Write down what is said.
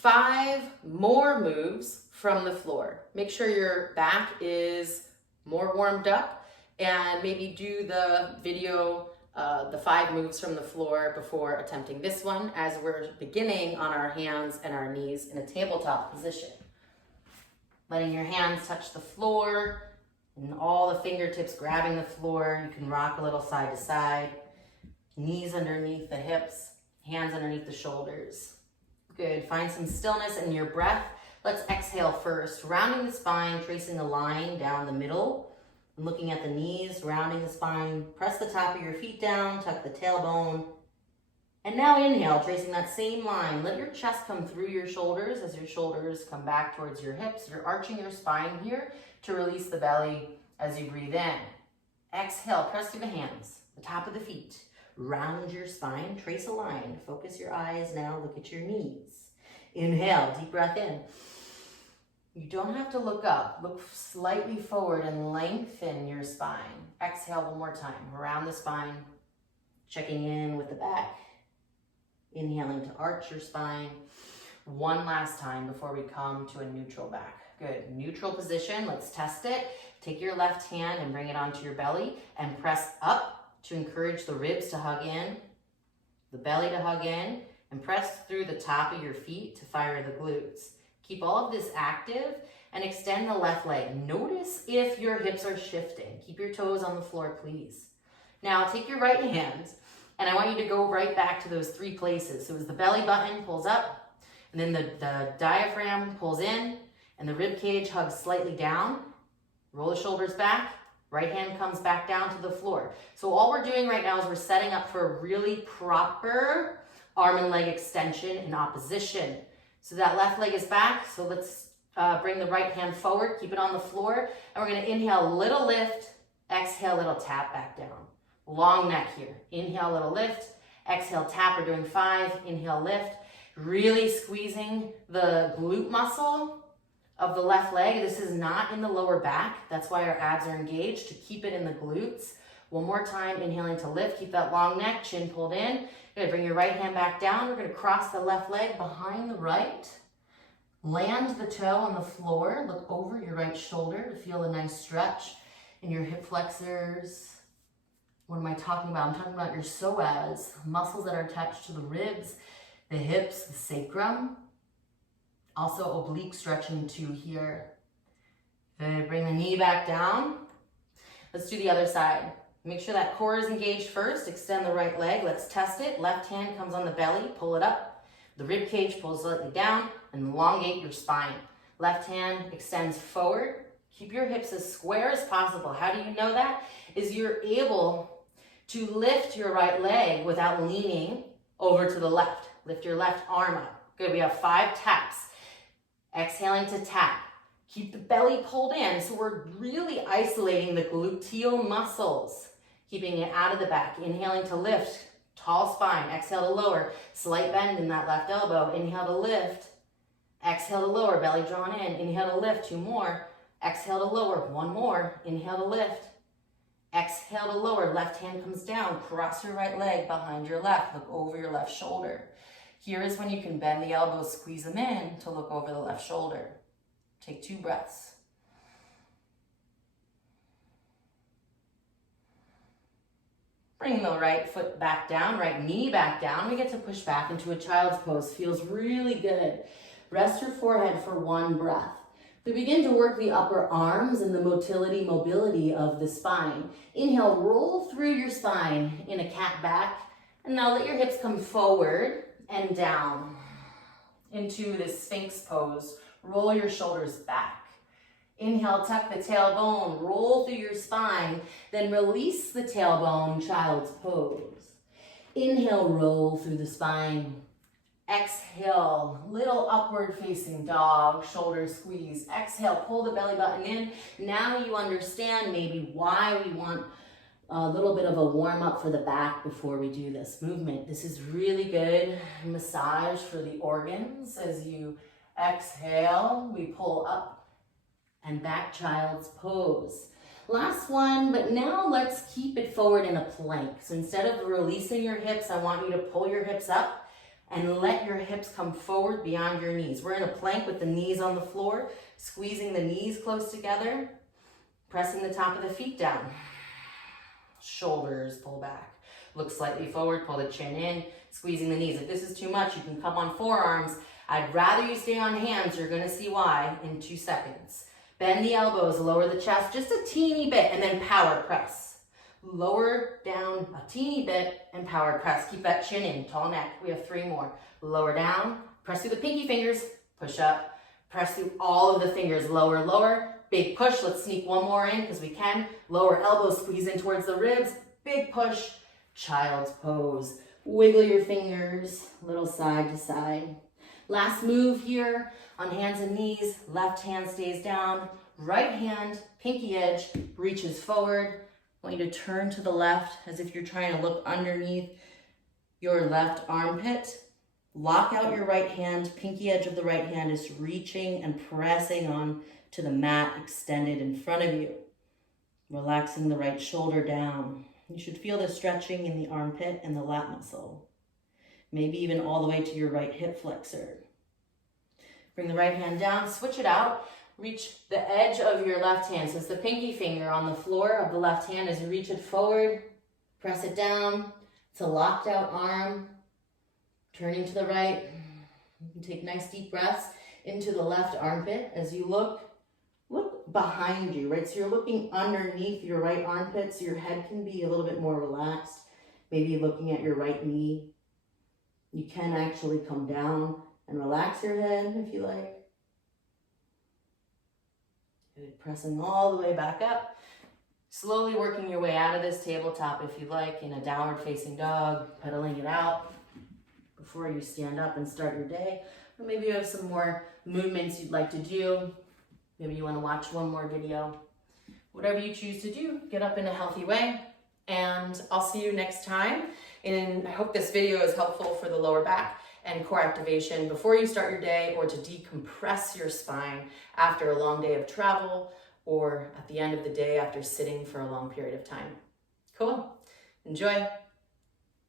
5 more moves from the floor. Make sure your back is more warmed up and maybe do the video, the 5 moves from the floor before attempting this one, as we're beginning on our hands and our knees in a tabletop position. Letting your hands touch the floor and all the fingertips grabbing the floor. You can rock a little side to side. Knees underneath the hips, hands underneath the shoulders. Good, find some stillness in your breath. Let's exhale first, rounding the spine, tracing a line down the middle, and looking at the knees, rounding the spine. Press the top of your feet down, tuck the tailbone. And now inhale, tracing that same line. Let your chest come through your shoulders as your shoulders come back towards your hips. You're arching your spine here to release the belly as you breathe in. Exhale, press through the hands, the top of the feet. Round your spine, trace a line. Focus your eyes now, look at your knees. Inhale, deep breath in. You don't have to look up. Look slightly forward and lengthen your spine. Exhale one more time, around the spine, checking in with the back. Inhaling to arch your spine. One last time before we come to a neutral back. Good, neutral position, let's test it. Take your left hand and bring it onto your belly and press up to encourage the ribs to hug in, the belly to hug in, and press through the top of your feet to fire the glutes. Keep all of this active and extend the left leg. Notice if your hips are shifting. Keep your toes on the floor, please. Now take your right hand, and I want you to go right back to those 3 places. So as the belly button pulls up, and then the diaphragm pulls in, and the rib cage hugs slightly down, roll the shoulders back, right hand comes back down to the floor. So all we're doing right now is we're setting up for a really proper arm and leg extension in opposition. So that left leg is back. So let's bring the right hand forward, keep it on the floor. And we're gonna inhale, little lift, exhale, little tap back down. Long neck here. Inhale, little lift, exhale, tap. We're doing 5, inhale, lift. Really squeezing the glute muscle of the left leg. This is not in the lower back. That's why our abs are engaged, to keep it in the glutes. One more time, inhaling to lift. Keep that long neck, chin pulled in. You're gonna bring your right hand back down. We're gonna cross the left leg behind the right. Land the toe on the floor. Look over your right shoulder to feel a nice stretch in your hip flexors. What am I talking about? I'm talking about your psoas, muscles that are attached to the ribs, the hips, the sacrum. Also oblique stretching too here. Good, bring the knee back down. Let's do the other side. Make sure that core is engaged first. Extend the right leg. Let's test it. Left hand comes on the belly. Pull it up. The rib cage pulls slightly down and elongate your spine. Left hand extends forward. Keep your hips as square as possible. How do you know that? Is you're able to lift your right leg without leaning over to the left. Lift your left arm up. Good, we have 5 taps. Exhaling to tap. Keep the belly pulled in, so we're really isolating the gluteal muscles, keeping it out of the back. Inhaling to lift, tall spine. Exhale to lower, slight bend in that left elbow. Inhale to lift, exhale to lower, belly drawn in. Inhale to lift, 2 more. Exhale to lower, 1 more. Inhale to lift, exhale to lower. Left hand comes down, cross your right leg behind your left. Look over your left shoulder. Here is when you can bend the elbows, squeeze them in to look over the left shoulder. Take 2 breaths. Bring the right foot back down, right knee back down. We get to push back into a child's pose. Feels really good. Rest your forehead for 1 breath. We begin to work the upper arms and the mobility of the spine. Inhale, roll through your spine in a cat back. And now let your hips come forward and down into this Sphinx pose. Roll your shoulders back. Inhale, tuck the tailbone, roll through your spine, then release the tailbone, child's pose. Inhale, roll through the spine. Exhale, little upward facing dog, shoulder squeeze. Exhale, pull the belly button in. Now you understand maybe why we want a little bit of a warm up for the back before we do this movement. This is really good massage for the organs. As you exhale, we pull up and back, child's pose. Last one, but now let's keep it forward in a plank. So instead of releasing your hips, I want you to pull your hips up and let your hips come forward beyond your knees. We're in a plank with the knees on the floor, squeezing the knees close together, pressing the top of the feet down. Shoulders pull back. Look slightly forward, pull the chin in, squeezing the knees. If this is too much, you can come on forearms. I'd rather you stay on hands. You're gonna see why in 2 seconds. Bend the elbows, lower the chest just a teeny bit, and then power press. Lower down a teeny bit and power press. Keep that chin in, tall neck. We have 3 more. Lower down, press through the pinky fingers, push up, press through all of the fingers, lower, lower. Big push, let's sneak 1 more in because we can. Lower elbow, squeeze in towards the ribs. Big push, child's pose. Wiggle your fingers, little side to side. Last move here on hands and knees. Left hand stays down. Right hand, pinky edge, reaches forward. I want you to turn to the left as if you're trying to look underneath your left armpit. Lock out your right hand. Pinky edge of the right hand is reaching and pressing on to the mat extended in front of you. Relaxing the right shoulder down. You should feel the stretching in the armpit and the lat muscle. Maybe even all the way to your right hip flexor. Bring the right hand down, switch it out. Reach the edge of your left hand. So it's the pinky finger on the floor of the left hand as you reach it forward. Press it down. It's a locked out arm. Turning to the right. You can take nice deep breaths into the left armpit as you look behind you, right? So you're looking underneath your right armpit so your head can be a little bit more relaxed. Maybe looking at your right knee. You can actually come down and relax your head if you like. Good. Pressing all the way back up. Slowly working your way out of this tabletop if you like in a downward facing dog, pedaling it out before you stand up and start your day. Or maybe you have some more movements you'd like to do. Maybe you want to watch 1 more video. Whatever you choose to do, get up in a healthy way. And I'll see you next time. And I hope this video is helpful for the lower back and core activation before you start your day or to decompress your spine after a long day of travel or at the end of the day after sitting for a long period of time. Cool. Enjoy.